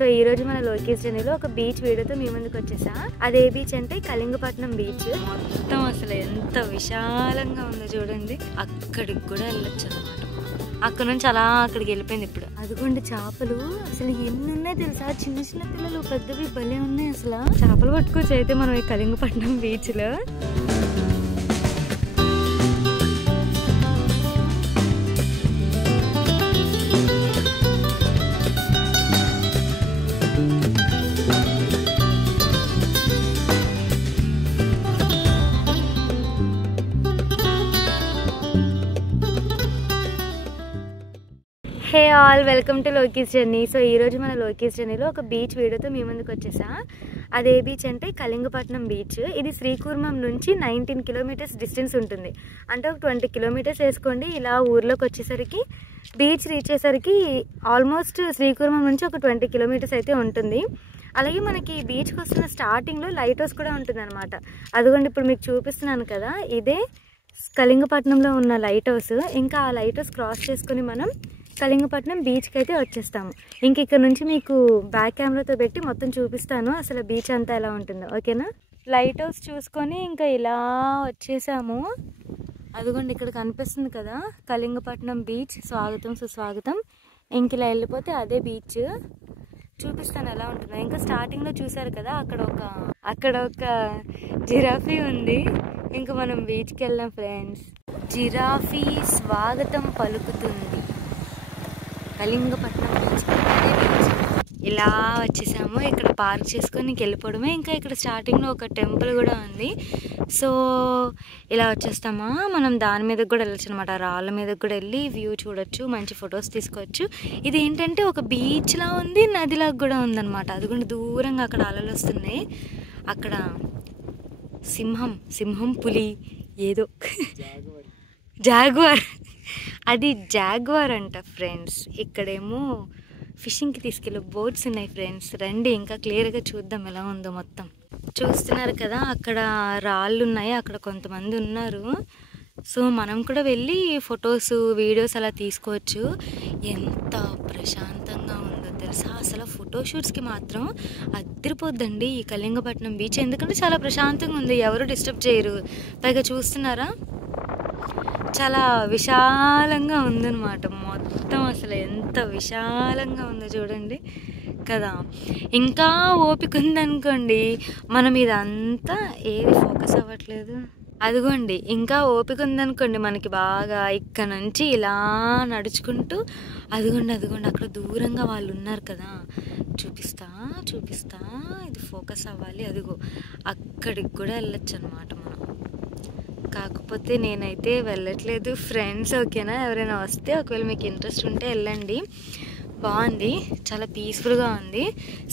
So ఈ రోజు మన లోకేష్ జర్నీలో ఒక బీచ్ వీడియోతో మీ ముందుకు వచ్చేసా. అదే బీచ్ అంటే కళింగపట్నం బీచ్. మొత్తం అసలు ఎంత విశాలంగా ఉందో చూడండి. అక్కడికి కూడా వెళ్ళొచ్చు అనమాట. అక్కడ నుంచి అలా అక్కడికి వెళ్ళిపోయింది. ఇప్పుడు అదిగోండి చేపలు అసలు ఎన్ని ఉన్నాయి తెలుసా. చిన్న చిన్న పిల్లలు పెద్దవి భలే ఉన్నాయి. అసలు చేపలు పట్టుకోవచ్చు అయితే మనం ఈ కళింగపట్నం బీచ్ లో. Hey all, welcome to Lokesh journey. So ఈరోజు మన లోకేష్ జర్నీలో ఒక బీచ్ వీడియోతో మీ ముందుకు వచ్చేసా. అదే బీచ్ అంటే కళింగపట్నం బీచ్. ఇది శ్రీకూర్మం నుంచి 19 కిలోమీటర్స్ డిస్టెన్స్ ఉంటుంది. అంటే ఒక 20 కిలోమీటర్స్ వేసుకోండి. ఇలా ఊర్లోకి వచ్చేసరికి బీచ్ రీచ్ అయ్యేసరికి ఆల్మోస్ట్ శ్రీకూర్మం నుంచి ఒక 20 కిలోమీటర్స్ అయితే ఉంటుంది. అలాగే మనకి బీచ్కి వస్తున్న స్టార్టింగ్లో లైట్ హౌస్ కూడా ఉంటుంది అనమాట. అదిగోండి ఇప్పుడు మీకు చూపిస్తున్నాను కదా, ఇదే కళింగపట్నంలో ఉన్న లైట్ హౌస్. ఇంకా ఆ లైట్ హౌస్ క్రాస్ చేసుకుని మనం కళింగపట్నం బీచ్కి అయితే వచ్చేస్తాము. ఇంక ఇక్కడ నుంచి మీకు బ్యాక్ కెమెరాతో పెట్టి మొత్తం చూపిస్తాను అసలు బీచ్ అంతా ఎలా ఉంటుందో. ఓకేనా? లైట్ హౌస్ చూసుకొని ఇంకా ఇలా వచ్చేసాము. అదిగోండి ఇక్కడ కనిపిస్తుంది కదా కళింగపట్నం బీచ్. స్వాగతం సుస్వాగతం. ఇంక ఇలా వెళ్ళిపోతే అదే బీచ్. చూపిస్తాను ఎలా ఉంటుందో. ఇంకా స్టార్టింగ్లో చూసారు కదా అక్కడ ఒక జిరాఫీ ఉంది. ఇంకా మనం బీచ్కి వెళ్ళాం ఫ్రెండ్స్. జిరాఫీ స్వాగతం పలుకుతుంది కళింగపట్నం బీచ్. అదే బీచ్. ఇలా వచ్చేసాము. ఇక్కడ పార్క్ చేసుకొని ఇంక వెళ్ళిపోవడమే. ఇంకా ఇక్కడ స్టార్టింగ్లో ఒక టెంపుల్ కూడా ఉంది. సో ఇలా వచ్చేస్తామా మనం దాని మీద కూడా వెళ్ళచ్చు అనమాట. రాళ్ళ మీద కూడా వెళ్ళి వ్యూ చూడొచ్చు, మంచి ఫొటోస్ తీసుకోవచ్చు. ఇది ఏంటంటే ఒక బీచ్లా ఉంది, నదిలాగా కూడా ఉందన్నమాట. అది కూడా దూరంగా అక్కడ అలలు వస్తున్నాయి. అక్కడ సింహం పులి ఏదో జాగ్వార్, అది జాగ్వార్ అంట ఫ్రెండ్స్. ఇక్కడేమో ఫిషింగ్కి తీసుకెళ్ళే బోట్స్ ఉన్నాయి ఫ్రెండ్స్. రండి ఇంకా క్లియర్గా చూద్దాం ఎలా ఉందో మొత్తం. చూస్తున్నారు కదా అక్కడ రాళ్ళు ఉన్నాయి, అక్కడ కొంతమంది ఉన్నారు. సో మనం కూడా వెళ్ళి ఫొటోస్ వీడియోస్ అలా తీసుకోవచ్చు. ఎంత ప్రశాంతంగా ఉందో తెలుసా. అసలు ఫోటోషూట్స్కి మాత్రం అదిరిపోద్దండి ఈ కళింగపట్నం బీచ్. ఎందుకంటే చాలా ప్రశాంతంగా ఉంది, ఎవరు డిస్టర్బ్ చేయరు. పైగా చూస్తున్నారా చాలా విశాలంగా ఉందన్నమాట మొత్తం. అసలు ఎంత విశాలంగా ఉందో చూడండి కదా. ఇంకా ఓపిక ఉందనుకోండి మనం ఇదంతా ఏది ఫోకస్ అవ్వట్లేదు. అదిగోండి ఇంకా ఓపిక ఉందనుకోండి మనకి బాగా ఇక్కడ నుంచి ఇలా నడుచుకుంటూ అదిగోండి అక్కడ దూరంగా వాళ్ళు ఉన్నారు కదా. చూపిస్తా ఇది ఫోకస్ అవ్వాలి. అదిగో అక్కడికి కూడా వెళ్ళొచ్చు అనమాట మనం. కాకపోతే నేనైతే వెళ్ళట్లేదు ఫ్రెండ్స్. ఓకేనా? ఎవరైనా వస్తే ఒకవేళ మీకు ఇంట్రెస్ట్ ఉంటే వెళ్ళండి. బాగుంది, చాలా పీస్ఫుల్గా ఉంది.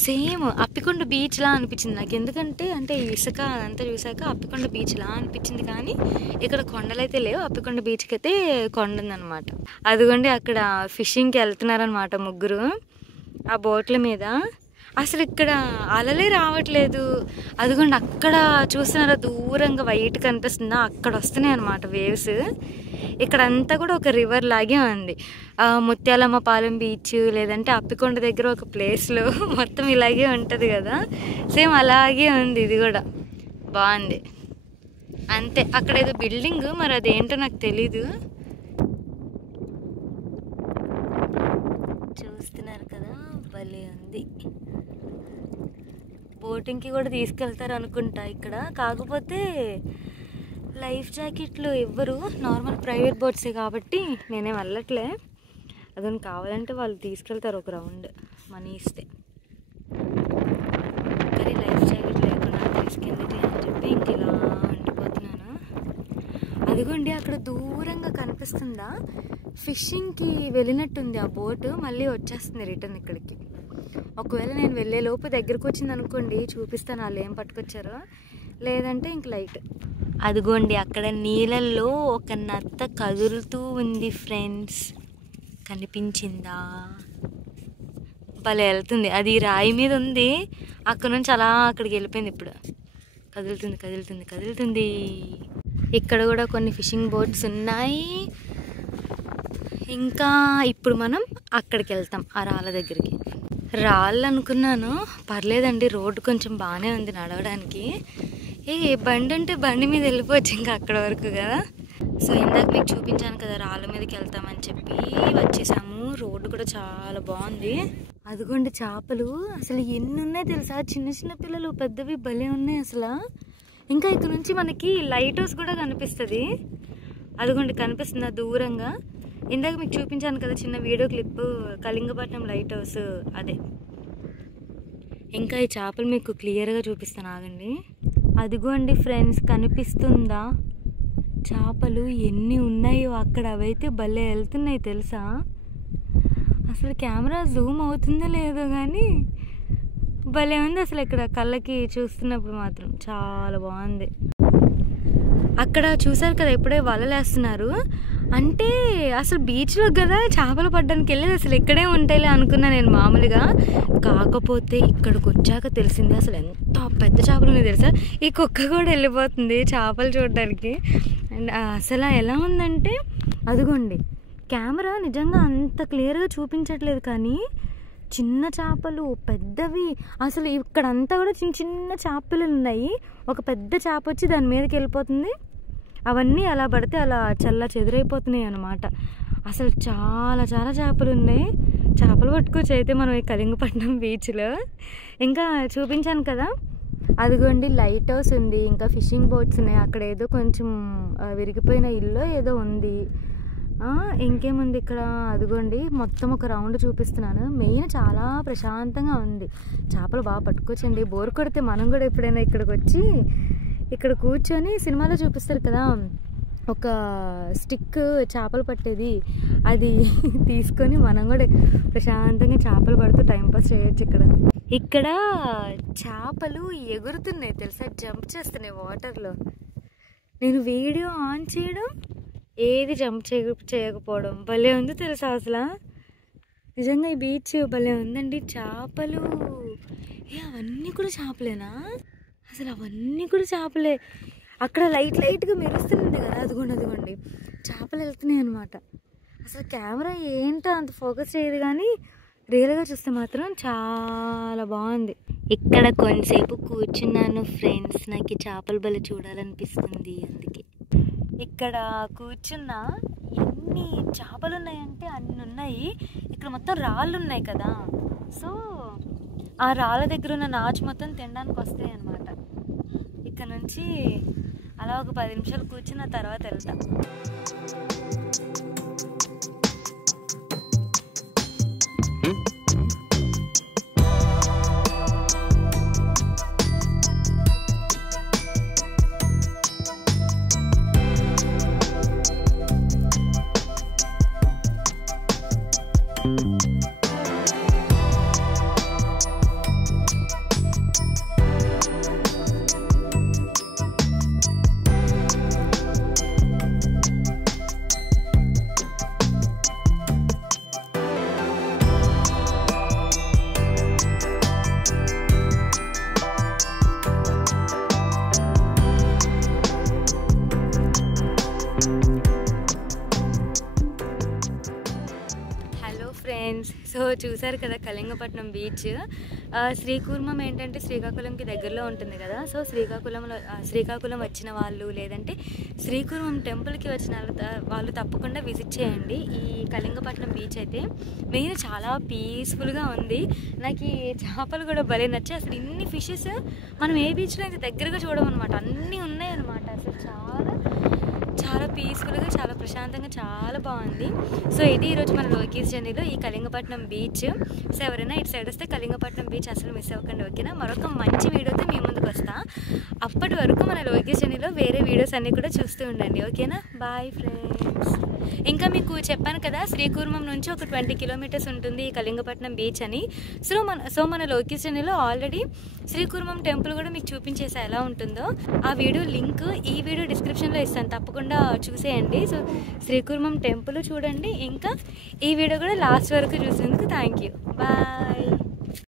సేమ్ అప్పికొండ బీచ్లా అనిపించింది నాకు. ఎందుకంటే ఇసుక అదంతా చూసాక అప్పికొండ బీచ్లా అనిపించింది. కానీ ఇక్కడ కొండలు అయితే లేవు. అప్పికొండ బీచ్కి అయితే కొండ ఉందన్నమాట. అదిగోండి అక్కడ ఫిషింగ్కి వెళ్తున్నారనమాట ముగ్గురు ఆ బోట్ల మీద. అసలు ఇక్కడ అలలే రావట్లేదు. అదిగోండి అక్కడ చూస్తున్నారా దూరంగా వైట్ కనిపిస్తుందా, అక్కడ వస్తున్నాయి అన్నమాట వేవ్స్. ఇక్కడంతా కూడా ఒక రివర్ లాగే ఉంది. ముత్యాలమ్మ పాలెం బీచ్ లేదంటే అప్పికొండ దగ్గర ఒక ప్లేస్లో మొత్తం ఇలాగే ఉంటుంది కదా, సేమ్ అలాగే ఉంది ఇది కూడా. బాగుంది అంతే. అక్కడ ఏదో బిల్డింగ్, మరి అదేంటో నాకు తెలీదు. చూస్తున్నారు కదా భలే ఉంది. బోటింగ్కి కూడా తీసుకెళ్తారు అనుకుంటా ఇక్కడ. కాకపోతే లైఫ్ జాకెట్లు ఇవ్వరు, నార్మల్ ప్రైవేట్ బోట్సే కాబట్టి నేనే వెళ్ళట్లే. అదని కావాలంటే వాళ్ళు తీసుకెళ్తారు ఒక రౌండ్ మనీ ఇస్తే. కానీ లైఫ్ జాకెట్ లేకుండా తీసుకెళ్ళి అని చెప్పి ఇంక ఇలా ఉండిపోతున్నాను. అదిగోండి అక్కడ దూరంగా కనిపిస్తుందా, ఫిషింగ్కి వెళ్ళినట్టుంది ఆ బోటు. మళ్ళీ వచ్చేస్తుంది రిటర్న్ ఇక్కడికి. ఒకవేళ నేను వెళ్ళే లోపు దగ్గరకు వచ్చింది అనుకోండి చూపిస్తాను వాళ్ళు ఏం పట్టుకొచ్చారో. లేదంటే ఇంక లైట్. అదిగోండి అక్కడ నీళ్ళల్లో ఒక నత్త కదులుతూ ఉంది ఫ్రెండ్స్. కనిపించిందా? భలే వెళ్తుంది. అది రాయి మీద ఉంది, అక్కడ నుంచి అలా అక్కడికి వెళ్ళిపోయింది. ఇప్పుడు కదులుతుంది. ఇక్కడ కూడా కొన్ని ఫిషింగ్ బోట్స్ ఉన్నాయి. ఇంకా ఇప్పుడు మనం అక్కడికి వెళ్తాం ఆ రాళ్ళ దగ్గరికి. రాళ్ళు అనుకున్నాను, పర్లేదండి, రోడ్డు కొంచెం బాగానే ఉంది నడవడానికి. బండి అంటే బండి మీద వెళ్ళిపోవచ్చు ఇంకా అక్కడ వరకు కదా. సో ఇందాక మీకు చూపించాను కదా రాళ్ళ మీదకి వెళ్తామని చెప్పి వచ్చేసాము. రోడ్డు కూడా చాలా బాగుంది. అదిగోండి చేపలు అసలు ఎన్ని ఉన్నాయి తెలుసా, చిన్న చిన్న పిల్లలు పెద్దవి భలే ఉన్నాయి అసలు. ఇంకా ఇక్కడ నుంచి మనకి లైట్ హౌస్ కూడా కనిపిస్తుంది. అదిగోండి కనిపిస్తుందా దూరంగా, ఇందాక మీకు చూపించాను కదా చిన్న video clip, Kalingapatnam light house అదే. ఇంకా ఈ చేపలు మీకు క్లియర్గా చూపిస్తాను ఆగండి. అదిగోండి ఫ్రెండ్స్ కనిపిస్తుందా చేపలు ఎన్ని ఉన్నాయో అక్కడ, అవైతే భలే వెళ్తున్నాయి తెలుసా. అసలు కెమెరా జూమ్ అవుతుందో లేదో కానీ భలే ఉంది అసలు. ఇక్కడ కళ్ళకి చూస్తున్నప్పుడు మాత్రం చాలా బాగుంది. అక్కడ చూసారు కదా ఇప్పుడే వలలు వేస్తున్నారు. అంటే అసలు బీచ్లో కదా చేపలు పడ్డానికి వెళ్ళేది, అసలు ఇక్కడే ఉంటాయిలే అనుకున్నా నేను మామూలుగా. కాకపోతే ఇక్కడికి వచ్చాక తెలిసింది అసలు ఎంత పెద్ద చేపలు ఉన్నాయి తెలుసా. ఈ కుక్క కూడా వెళ్ళిపోతుంది చేపలు చూడడానికి. అండ్ అసలు ఎలా ఉందంటే అదిగోండి కెమెరా నిజంగా అంత క్లియర్గా చూపించట్లేదు కానీ చిన్న చేపలు పెద్దవి అసలు ఇక్కడంతా కూడా చిన్న చిన్న చేపలు ఉన్నాయి. ఒక పెద్ద చేప వచ్చి దాని మీదకి వెళ్ళిపోతుంది, అవన్నీ అలా పడితే అలా చల్ల చెదురైపోతున్నాయి అన్నమాట. అసలు చాలా చాలా చేపలు ఉన్నాయి. చేపలు పట్టుకోవచ్చు అయితే మనం ఈ కళింగపట్నం బీచ్లో. ఇంకా చూపించాను కదా అదిగోండి లైట్ హౌస్ ఉంది, ఇంకా ఫిషింగ్ బోట్స్ ఉన్నాయి. అక్కడ ఏదో కొంచెం విరిగిపోయిన ఇల్లు ఏదో ఉంది. ఇంకేముంది ఇక్కడ అదిగోండి మొత్తం ఒక రౌండ్ చూపిస్తున్నాను. మెయిన్ చాలా ప్రశాంతంగా ఉంది, చేపలు బాగా పట్టుకోవచ్చండి. బోర్ కొడితే మనం కూడా ఎప్పుడైనా ఇక్కడికి వచ్చి ఇక్కడ కూర్చొని సినిమాలో చూపిస్తారు కదా ఒక స్టిక్ చేపలు పట్టేది, అది తీసుకొని మనం కూడా ప్రశాంతంగా చేపలు పడుతూ టైంపాస్ చేయొచ్చు. ఇక్కడ చేపలు ఎగురుతున్నాయి తెలుసా, జంప్ చేస్తున్నాయి వాటర్లో. నేను వీడియో ఆన్ చేయడం ఏది జంప్ చేయకపోవడం భలే ఉంది తెలుసా అసలు. నిజంగా ఈ బీచ్ భలే ఉందండి. చేపలు అవన్నీ కూడా చేపలేనా, అసలు అవన్నీ కూడా చేపలే. అక్కడ లైట్గా మెరుస్తుంది కదా అదిగోండి చేపలు వెళ్తున్నాయి అనమాట. అసలు కెమెరా ఏంటో అంత ఫోకస్ చేయదు కానీ రియల్గా చూస్తే మాత్రం చాలా బాగుంది. ఇక్కడ కొంతసేపు కూర్చున్నాను ఫ్రెండ్స్, నాకు ఈ చేపలు భలే చూడాలనిపిస్తుంది. అందుకే ఇక్కడ కూర్చున్నా. ఎన్ని చేపలు ఉన్నాయంటే అన్ని ఉన్నాయి. ఇక్కడ మొత్తం రాళ్ళు ఉన్నాయి కదా, సో ఆ రాళ్ళ దగ్గర ఉన్న నాచు మొత్తం తినడానికి వస్తాయి అన్నమాట. ఇక్కడ నుంచి అలా ఒక 10 నిమిషాలు కూర్చున్న తర్వాత వెళ్తా. సో చూసారు కదా కళింగపట్నం బీచ్. శ్రీకూర్మం ఏంటంటే శ్రీకాకుళంకి దగ్గరలో ఉంటుంది కదా. సో శ్రీకాకుళం వచ్చిన వాళ్ళు లేదంటే శ్రీకూర్మం టెంపుల్కి వచ్చిన వాళ్ళు తప్పకుండా విజిట్ చేయండి ఈ కళింగపట్నం బీచ్. అయితే మెయిన్ చాలా పీస్ఫుల్గా ఉంది. నాకు ఈ చేపలు కూడా భలే నచ్చాయి. అసలు ఇన్ని ఫిషెస్ మనం ఏ బీచ్లో అయితే దగ్గరగా చూడమన్నమాట, అన్నీ ఉన్నాయి అన్నమాట. అసలు చాలా పీస్ఫుల్గా చాలా ప్రశాంతంగా చాలా బాగుంది. సో ఇది ఈరోజు మన లోకేష్ జర్నీలో ఈ కళింగపట్నం బీచ్. సో ఎవరైనా ఇటు సైడ్ వస్తే కళింగపట్నం బీచ్ అసలు మిస్ అవ్వకండి, ఓకేనా. మరొక మంచి వీడియోతో మీ ముందుకు వస్తా. అప్పటి వరకు మన లోకేష్ జర్నీలో వేరే వీడియోస్ అన్నీ కూడా చూస్తూ ఉండండి, ఓకేనా. Bye friends. ఇంకా మీకు చెప్పాను కదా శ్రీకూర్మం నుంచి ఒక 20 కిలోమీటర్స్ ఉంటుంది ఈ కళింగపట్నం బీచ్ అని. సో మన లోకేష్ జర్నీలో ఆల్రెడీ శ్రీకూర్మం టెంపుల్ కూడా మీకు చూపించేసా ఎలా ఉంటుందో. ఆ వీడియో లింక్ ఈ వీడియో డిస్క్రిప్షన్లో ఇస్తాను, తప్పకుండా చూసేయండి. సో శ్రీకూర్మం టెంపుల్ చూడండి. ఇంకా ఈ వీడియో కూడా లాస్ట్ వరకు చూసినందుకు థ్యాంక్ యూ. బాయ్.